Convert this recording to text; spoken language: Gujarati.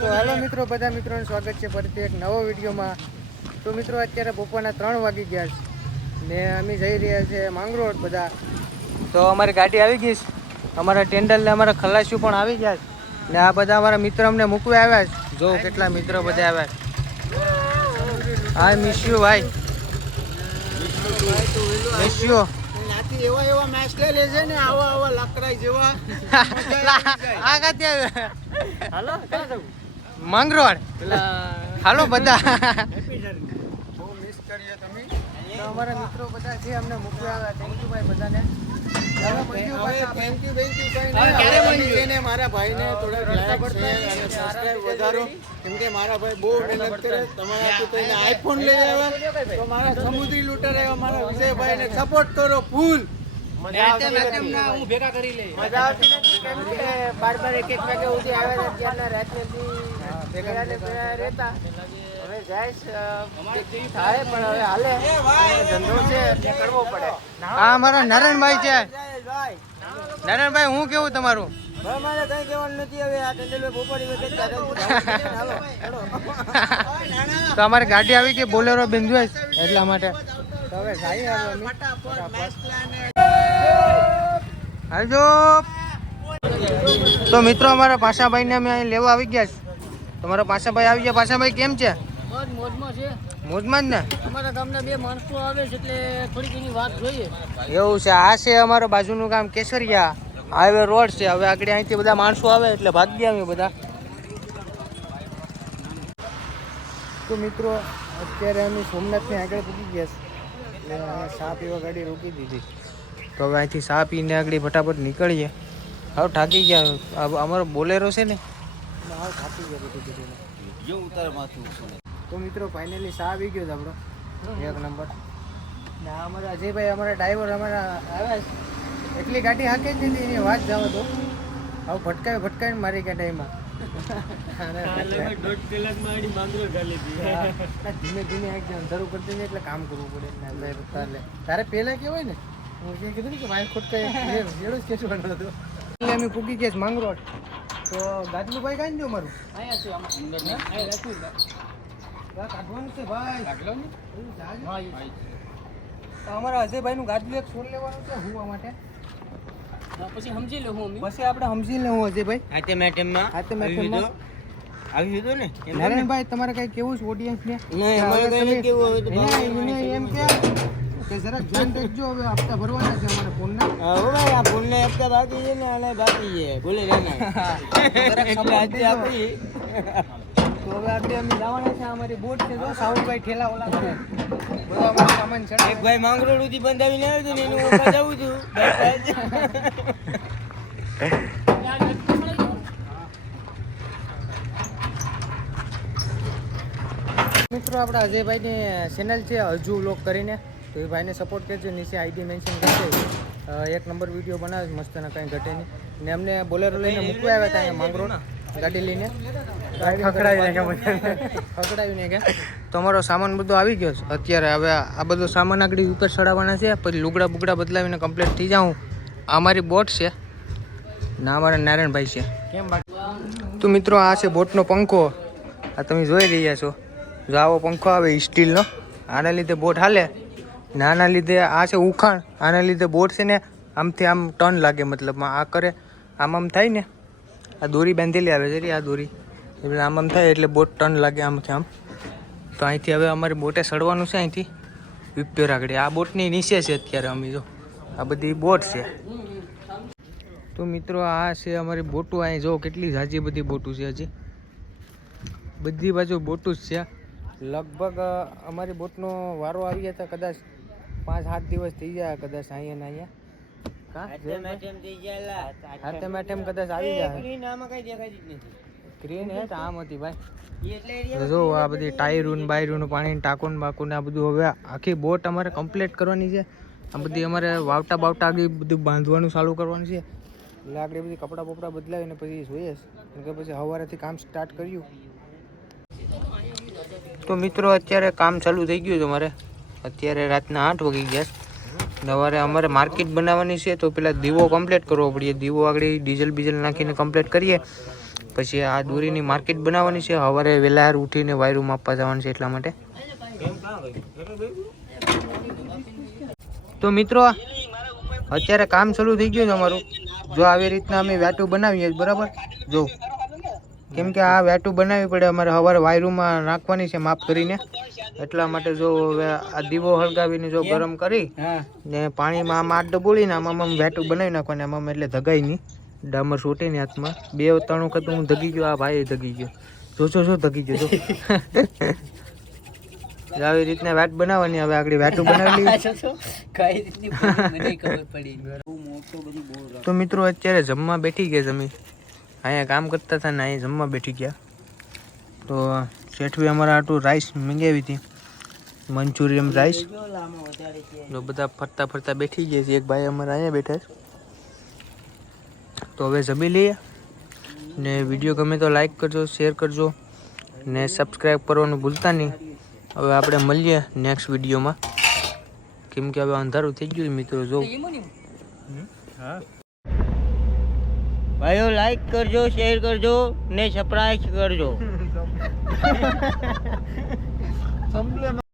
તો હેલો મિત્રો બધા મિત્રોનું સ્વાગત છે ફરીથી એક નવો વિડીયોમાં. તો મિત્રો અત્યારે બપોરના ત્રણ વાગી ગયા છે. ને અમે જઈ રહ્યા છે માંગરોળ બધા. તો અમારી ગાડી આવી ગઈ છે. અમારા ટેન્ડર ને અમારા ખલાસીઓ પણ આવી ગયા છે. ને આ બધા અમારા મિત્ર અમને મૂકવા આવ્યા છે. જો કેટલા મિત્રો બધા આવ્યા છે. હા મિસ યુ ભાઈ. મિસ યુ એવા એવા મેચ લઈ લે છે ને આવા આવા લાકડા જેવા. આ કાંથી આવ્યા હાલો માંગરોળ. હાલો બધા. બહુ મિસ કરીએ તમે અમારા મિત્રો બધા છે અમને મૂકવા આવ્યા. થેન્ક યુ ભાઈ બધાને. ને મારા ભાઈને થોડા લાઈક શેર વધારો. કેમ કે મારા ભાઈ બહુ મહેનત કરે. તમારે આઈફોન લઈ આવ્યા. તો મારા સમુદ્રી લૂંટર એવા મારા વિજયભાઈને સપોર્ટ કરો ફૂલ મજા આવતી નથી. ભેગા કરી લે મજા આવતી કેમ કે બાર બાર એક એક વાગે સુધી આવે છે ત્યારના રાત્રે ભેગા ભેગા રહેતા. હવે જાય થાય પણ હવે હાલે. ધંધો છે કરવો પડે. આ અમારા નારાયણભાઈ છે. નારાયણભાઈ હું કેવું તમારું? મારે કઈ કહેવાનું નથી હવે આ ટેન્ડલ ભોપાડી વખત હાલો હેડો. તો અમારી ગાડી આવી ગઈ બોલેરો બિંદુ એટલા માટે? તો હવે આવજો તો મિત્રો અમારા પાશાભાઈને અમે અહીં લેવા આવી ગયા છે. તમારા પાશાભાઈ આવી ગયા? પાશાભાઈ કેમ છે? બસ મોજમાં છે. મોજમાં જ ને? અમારા ગામના બે માણસો આવે છે એટલે થોડી ઘણી વાત જોઈએ. એવું છે. આ છે અમારો બાજુનું ગામ કેસરિયા. હાઈવે રોડ છે. હવે આગળ અહીંથી બધા માણસો આવે એટલે ભાગ્યા અમે બધા. તો મિત્રો અત્યારે અમે સોમનાથની આગળ પૂકી ગયા છે. એટલે પીવા ગાડી રોકી દીધી. તો હવે અહીંથી ચા પીને આગળ ફટાફટ નીકળીએ. હવે થાકી ગયા. અમારો બોલેરો છે ને હાવ થાકી ગયો બધું બધું તો મિત્રો ફાઇનલી ચા આવી ગયો આપણો? એક નંબર ને અમારા અજયભાઈ અમારા ડ્રાઈવર અમારા આવ્યા છે. એટલી ગાડી હાકે જ નથી એની વાત જાવ તો. હવે ભટકાવી ભટકાવીને મારી ગયા ટાઈમમાં ધીમે ધીમે અંધારું કરતી ને એટલે કામ કરવું પડે ને એટલે. તારે પહેલા કેવાય ને? હું કે કીધું ને કે મારે એડો જ કેસવાનો હતો. એટલે અમે પૂકી ગયા છે માંગરોળ. તો ગાદલું ભાઈ કાઢી દો મારું અહીંયા છે આમાં. અંદર ને અહીંયા રાખ્યું છે. કાઢવાનું છે ભાઈ. તો અમારા અજયભાઈનું ગાજલું એક છોડ લેવાનું છે હોવા માટે. પછી સમજી લે હું અમે. પછી આપણે સમજી લેવું અજયભાઈ. હાથે મેટમમાં આ તો મેં તમને આવી લીધો ને? નારાયણભાઈ તમારે કઈ કેવું છે ઓડિયન્સ ને? નહીં, અમારે કઈ કેવું એમ કે. કે જરાક ધ્યાન રાખજો હવે હપ્તા ભરવાના છે અમારે ફોનના. હવે ભાઈ આ ફૂલને હપ્તા બાકી છે ને આને બાકી છે. ભૂલે રહેના એટલે આજે આપણી તો હવે આપણે અમે જવાના છે અમારી બોટ છે જો સાઉથભાઈ ઠેલા ઓલા કરે બધો અમારો સામાન એક ભાઈ માંગરોળ સુધી બંધાવીને આવ્યો હતો ને એનું ઓપા જવું હતું મિત્રો આપણા અજયભાઈની ચેનલ છે હજુ વ્લોગ કરીને. તો એ ભાઈને સપોર્ટ કરજો નીચે આઈડી મેન્શન કરશે એક નંબર વીડિયો બનાવે મસ્તના મસ્ત ને કંઈ ઘટે નહીં. ને અમને બોલેરો લઈને મૂકવા આવ્યા હતા અહીંયા માંગરોળ ગાડી લઈને. ખકડાવીને કે તમારો સામાન બધો આવી ગયો છે. અત્યારે હવે આ બધો સામાન આગળ ઉપર ચડાવવાના છે. પછી લુગડા બુગડા બદલાવીને કમ્પ્લીટ થઈ જાઉં. આ અમારી બોટ છે. ના અમારા નારાયણભાઈ છે. કેમ તો મિત્રો આ છે બોટનો પંખો. આ તમે જોઈ રહ્યા છો. જો આવો પંખો આવે સ્ટીલનો. આના લીધે બોટ હાલે. ને આના લીધે આ છે ઉખાણ. આના લીધે બોટ છે ને આમથી આમ ટર્ન લાગે મતલબમાં આ કરે, આમ આમ થાય ને. આ દોરી બાંધેલી આવે છે આ દોરી. એટલે આમ આમ થાય એટલે બોટ ટર્ન લાગે આમથી આમ. તો અહીંથી હવે અમારી બોટે સડવાનું છે અહીંથી. વિપ્યોર આગળ. આ બોટની નીચે છે અત્યારે અમે જો. આ બધી બોટ છે. તો મિત્રો આ છે અમારી બોટું અહીં જો કેટલી ઝાજી બધી બોટું છે હજી. બધી બાજુ બોટું જ છે. લગભગ અમારી બોટનો વારો આવી હતા કદાચ પાંચ સાત દિવસ થઈ જાય કદાચ અહીંયા ને અહીંયા? હાથે મેઠેમ કદાચ આવી જાય. સ્ક્રીન હે આમ હતી ભાઈ. જો આ બધી ટાયરું બાયરું પાણી ટાંકું ને બાકું ને આ બધું હવે આખી બોટ અમારે કમ્પ્લીટ કરવાની છે. આ બધી અમારે વાવટા બાવટા આગળ બધું બાંધવાનું ચાલુ કરવાનું છે. એટલે આગળ બધી કપડાં બપડા બદલાવીને પછી જોઈએ કે પછી સવારેથી કામ સ્ટાર્ટ કર્યું. તો મિત્રો અત્યારે કામ ચાલુ થઈ ગયું છે અમારે. અત્યારે રાતના આઠ વાગી ગયા. સવારે અમારે માર્કેટ બનાવવાની છે, તો પેલા દીવો કમ્પ્લીટ કરવો પડે દીવો આગળ ડીઝલ બીઝલ નાખીને કમ્પ્લીટ કરીએ. પછી આ દોરીની માર્કેટ બનાવવાની છે. સવારે વહેલા ઉઠીને વાયરું માપવા જવાનું છે એટલા માટે. તો મિત્રો, અત્યારે કામ શરૂ થઈ ગયું છે અમારું. જો આવી રીતના અમે વેટું બનાવીએ, બરાબર? જો. કેમ કે આ વેટું બનાવવી પડે અમારે સવારે વાયરુમાં નાખવાની છે માપ કરીને. એટલા માટે જો હવે આ દીવો હળગાવીને જો ગરમ કરી ને પાણીમાં આમ આટ ડબોળીને આમાં આમ વેટું બનાવી નાખવાનું આમાં આમ એટલે ધગાઈ નહીં ડામર છૂટી ને હાથમાં. બે ત્રણ વખત હું ધગી ગયો આ ભાઈ ધગી ગયો. જો જો જો ધગી ગયો જો. આવી રીતના વાટ બનાવવાની હવે આગળ વાટું બનાવી તો મિત્રો અત્યારે જમવા બેઠી ગયા જમી અહીંયા કામ કરતા હતા ને અહીંયા જમવા બેઠી ગયા. તો શેઠવી અમારા આટલું રાઈસ મંગાવી હતી. Manchurian rice. તો બધા ફરતા ફરતા બેઠી ગયા છે. એક ભાઈ અમારા અહીંયા બેઠા છે. તો હવે જમી લઈએ. ને વીડિયો ગમે તો લાઈક કરજો શેર કરજો. ને સબસ્ક્રાઈબ કરવાનું ભૂલતા નહીં. હવે આપણે મળીએ નેક્સ્ટ વિડીયોમાં. કેમ કે હવે અંધારું થઈ ગયું મિત્રો જો. ભાઈઓ લાઈક કરજો શેર કરજો ને સબસ્ક્રાઇબ કરજો.